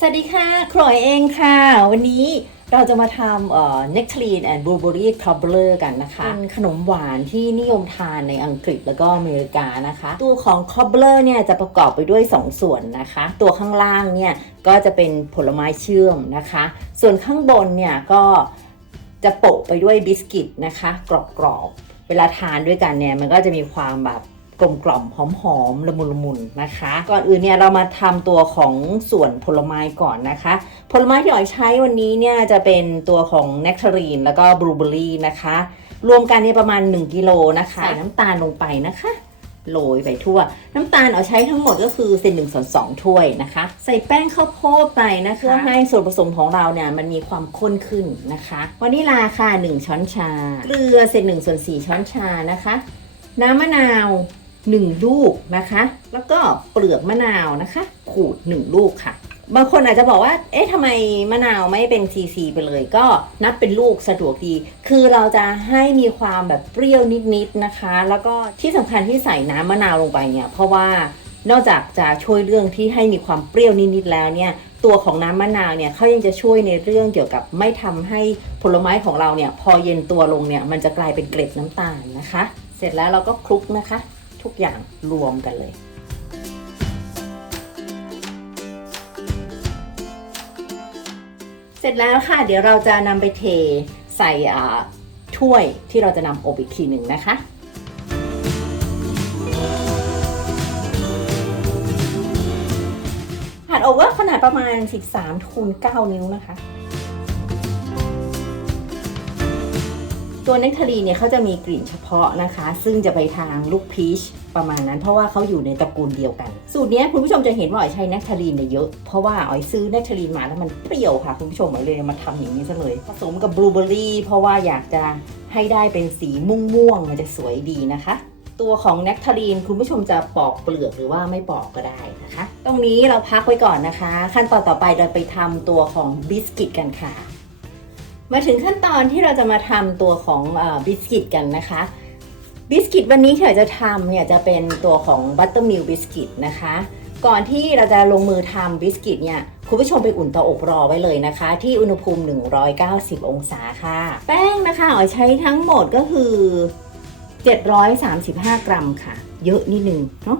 สวัสดีค่ะครอยเองค่ะ วันนี้เราจะมาทำเอ่อ nectarine and blueberry cobbler กันนะคะ เป็นขนมหวานที่นิยมทานในอังกฤษแล้วก็อเมริกานะคะ ตัวของ cobbler เนี่ยจะประกอบไปด้วย 2 ส่วนนะคะ ตัวข้างล่างเนี่ยก็จะเป็นผลไม้เชื่อมนะคะ ส่วนข้างบนเนี่ยก็จะโปะไปด้วยบิสกิตนะคะ กรอบๆ เวลาทานด้วยกันเนี่ยมันก็จะมีความแบบ กลมกล่อมหอมหอมๆละมุนละมุนนะคะ ก่อนอื่นเนี่ยเรามาทำตัวของส่วนผลไม้ก่อนนะคะ ผลไม้ที่อ๋อยใช้วันนี้เนี่ยจะเป็นตัวของเน c ท a รีนแล้วก็บลูเบอรี่นะคะ รวมกันเนี่ยประมาณ 1กิโลนะคะใส่น้ำตาลลงไปนะคะโรยไปทั่ว น้ำตาลเอาใช้ทั้งหมดก็คือเศษหนึ่งส่วนสองถ้วยนะคะ ใส่แป้งข้าวโพดไปนะคะเพื่อให้ส่วนผสมของเราเนี่ยมันมีความข้นขึ้นนะคะวานิลาค่ะ 1 ช้อนชา เกลือเศษหนึ่งส่วนสี่ช้อนชานะคะ น้ำมะนาว 1 ลูกนะคะ แล้วก็เปลือกมะนาวนะคะ ขูด 1 ลูกค่ะ บางคนอาจจะบอกว่า เอ๊ะทำไมมะนาวไม่เป็นซีซีไปเลย ก็นับเป็นลูกสะดวกดี คือเราจะให้มีความแบบเปรี้ยวนิดๆนะคะ แล้วก็ที่สำคัญที่ใส่น้ำมะนาวลงไปเนี่ย เพราะว่านอกจากจะช่วยเรื่องที่ให้มีความเปรี้ยวนิดๆแล้วเนี่ยตัวของน้ำมะนาวเนี่ยเขายังจะช่วยในเรื่องเกี่ยวกับไม่ทำให้ผลไม้ของเราเนี่ยพอเย็นตัวลงเนี่ยมันจะกลายเป็นเกล็ดน้ำตาลนะคะ เสร็จแล้วเราก็คลุกนะคะ ทุกอย่างรวมกันเลย เสร็จแล้วค่ะ เดี๋ยวเราจะนำไปเทใส่ถ้วยที่เราจะนำอบอีกทีหนึ่งนะคะหัดอบว่าขนาดประมาณ 13คูณ9นิ้วนะคะ ตัวเน c ท a รีเนี่ยเขาจะมีกลิ่นเฉพาะนะคะ ซึ่งจะไปทางลูกพีชประมาณนั้น เพราะว่าเขาอยู่ในตระกูลเดียวกัน สูตรนี้คุณผู้ชมจะเห็นว่าอ๋อยใช้เน c ท a รีนเนี่ยเยอะ เพราะว่าอ๋อยซื้อเน c ท a รีนมาแล้วมันเปรี้ยวค่ะ คุณผู้ชมอ๋อยเลยมาทำอย่างนี้ซะเลย ผสมกับบลูเบอร์รี่เพราะว่าอยากจะให้ได้เป็นสีม่วงๆมันจะสวยดีนะคะตัวของเน c ท a รีนคุณผู้ชมจะปอกเปลือกหรือว่าไม่ปอกก็ได้นะคะ ตรงนี้เราพักไว้ก่อนนะคะ ขั้นตอนต่อไปเราไปทำตัวของบิสกิตกันค่ะ มาถึงขั้นตอนที่เราจะมาทำตัวของบิสกิตกันนะคะบิสกิตวันนี้ที่เราจะทำเนี่ยจะเป็นตัวของบัตเตอร์มิลบิสกิตนะคะ ก่อนที่เราจะลงมือทำบิสกิตเนี่ยคุณผู้ชมไปอุ่นเตาอบรอไว้เลยนะคะ ที่อุณหภูมิ 190 องศาค่ะ แป้งนะคะอ๋อใช้ทั้งหมดก็คือ 735 กรัมค่ะ เยอะนิดนึงเนาะ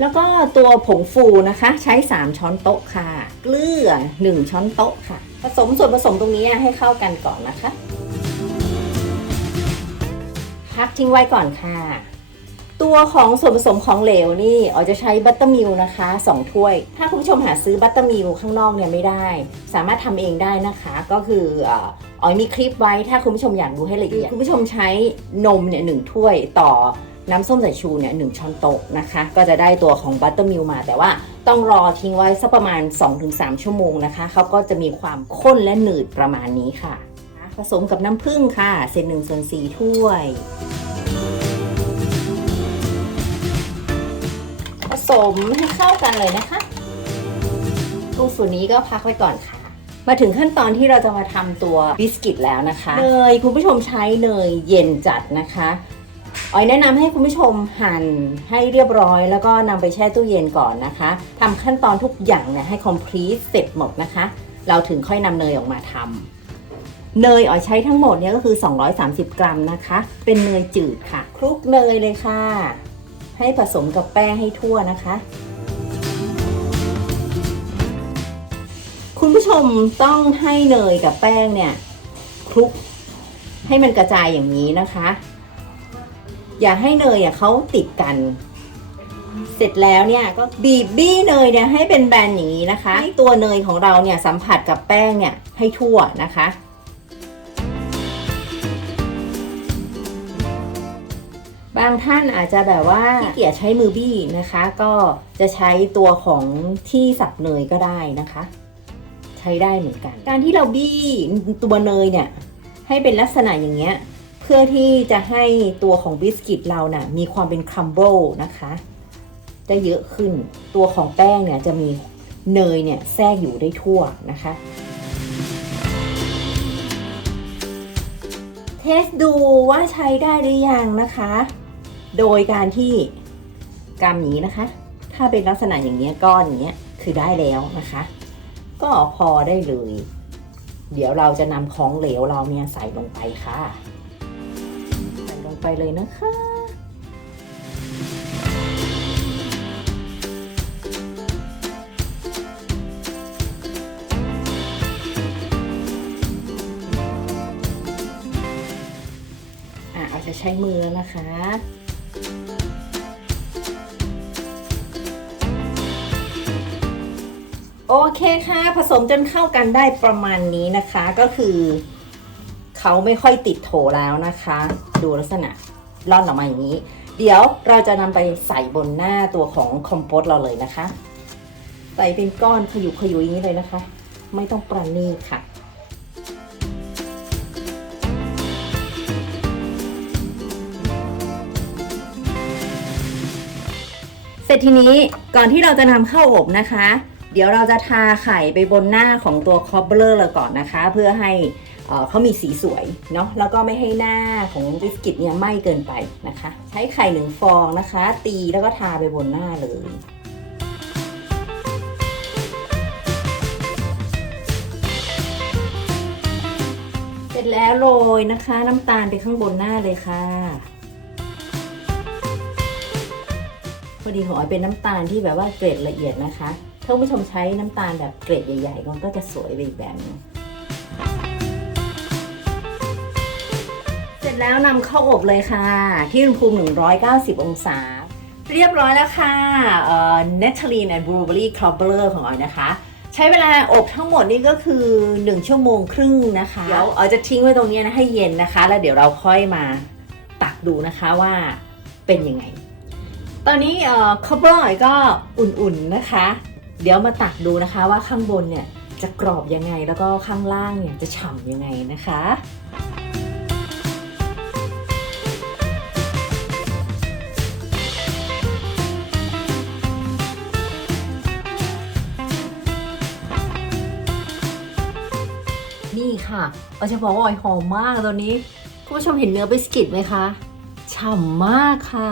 แล้วก็ตัวผงฟูนะคะใช้ 3 ช้อนโต๊ะค่ะ เกลือ 1 ช้อนโต๊ะค่ะ ผสมส่วนผสมตรงนี้ให้เข้ากันก่อนนะคะ พักทิ้งไว้ก่อนค่ะ ตัวของส่วนผสมของเหลวนี่อ๋อจะใช้บัตเตอร์มิลนะคะ 2 ถ้วย ถ้าคุณผู้ชมหาซื้อบัตเตอร์มิลข้างนอกเนี่ยไม่ได้ สามารถทำเองได้นะคะ ก็คืออ๋อยมีคลิปไว้ถ้าคุณผู้ชมอยากดูให้ละเอียดคุณผู้ชมใช้นมเนี่ยหนึ่งถ้วยต่อ น้ำส้มสายชูเนี่ยหนึ่งช้อนโต๊ะนะคะ ก็จะได้ตัวของบัตเตอร์มิลมาแต่ว่าต้องรอทิ้งไว้สักประมาณ 2-3 ชั่วโมงนะคะเขาก็จะมีความข้นและหนืดประมาณนี้ค่ะ ผสมกับน้ำผึ้งค่ะ เศษหนึ่งส่วนสี่ถ้วย ผสมให้เข้ากันเลยนะคะตรงส่วนนี้ก็พักไว้ก่อนค่ะมาถึงขั้นตอนที่เราจะมาทำตัวบิสกิตแล้วนะคะ เนยคุณผู้ชมใช้เนยเย็นจัดนะคะ ออยแนะนำให้คุณผู้ชมหั่นให้เรียบร้อย แล้วก็นำไปแช่ตู้เย็นก่อนนะคะทำขั้นตอนทุกอย่างเนี่ยให้ complete เสร็จหมดนะคะ เราถึงค่อยนำเนยออกมาทำเนยออยใช้ทั้งหมดเนี่ยก็คือ 230 กรัมนะคะ เป็นเนยจืดค่ะคลุกเนยเลยค่ะ ให้ผสมกับแป้งให้ทั่วนะคะคุณผู้ชมต้องให้เนยกับแป้งเนี่ยคลุกให้มันกระจายอย่างนี้นะคะ อย่าให้เนยอะเขาติดกัน เสร็จแล้วเนี่ยก็บีบบี้เนยเนี่ยให้เป็นแบนอย่างนี้นะคะให้ตัวเนยของเราเนี่ยสัมผัสกับแป้งเนี่ยให้ทั่วนะคะบางท่านอาจจะแบบว่าขี้เกียจใช้มือบี้นะคะ ก็จะใช้ตัวของที่สับเนยก็ได้นะคะ ใช้ได้เหมือนกัน การที่เราบี้ตัวเนยเนี่ย ให้เป็นลักษณะอย่างเงี้ย พื่อที่จะให้ตัวของบิสกิตเรานะ่ะมีความเป็นครัมเบิลนะคะได้เยอะขึ้นตัวของแป้งเนี่ยจะมีเนยเนี่ยแทรกอยู่ได้ทั่วนะคะ เทสดูว่าใช้ได้หรือยังนะคะ โดยการที่กำอย่างนี้นะคะ ถ้าเป็นลักษณะอย่างเงี้ก้อนอย่างเงี้ยคือได้แล้วนะคะ ก็พอได้เลย เดี๋ยวเราจะนำของเหลวเราเนี่ยใส่ลงไปค่ะ ไปเลยนะคะอะเอาจะใช้มือนะคะโอเคค่ะ ผสมจนเข้ากันได้ประมาณนี้นะคะก็คือ เขาไม่ค่อยติดโถแล้วนะคะ ดูลักษณะร่อนออกมาอย่างนี้ เดี๋ยวเราจะนำไปใส่บนหน้าตัวของคอมโพสเราเลยนะคะ ใส่เป็นก้อนขยุกขยุยอย่างนี้เลยนะคะ ไม่ต้องประณีตค่ะเสร็จทีนี้ก่อนที่เราจะนำเข้าอบนะคะ เดี๋ยวเราจะทาไข่ไปบนหน้าของตัวคอบเบลอร์เลยก่อนนะคะ เพื่อให้ เขามีสีสวยเนาะแล้วก็ไม่ให้หน้าของบิสกิตเนี่ยไหม้เกินไปนะคะ ใช้ไข่หนึ่งฟองนะคะ ตีแล้วก็ทาไปบนหน้าเลยเสร็จแล้วโรยนะคะ น้ำตาลไปข้างบนหน้าเลยค่ะพอดีของออยเป็นน้ำตาลที่แบบว่าเกรดละเอียดนะคะถ้าผู้ชมใช้น้ำตาลแบบเกรดใหญ่ๆมันก็จะสวยไปอีกแบบนึง ร็จแล้วนำเข้าอบเลยค่ะ ที่อุณหภูมิ 190 องศา เรียบร้อยแล้วค่ะเอ่อ Nectarine and Blueberry Cobbler ของออยนะคะ ใช้เวลาอบทั้งหมดนี่ก็คือ 1 ชั่วโมงครึ่งนะคะ เดี๋ยวออยจะทิ้งไว้ตรงนี้นะให้เย็นนะคะ แล้วเดี๋ยวเราค่อยมาตักดูนะคะว่าเป็นยังไง ตอนนี้เอ่อ cover อยก็อุ่นๆนะคะ เดี๋ยวมาตักดูนะคะว่าข้างบนเนี่ยจะกรอบยังไงแล้วก็ข้างล่างเนี่ยจะฉ่ำยังไงนะคะ ค่ะเราจะบอกว่าออยหอมมากตัวนี้ คุณผู้ชมเห็นเนื้อบิสกิตไหมคะ ฉ่ำมากค่ะ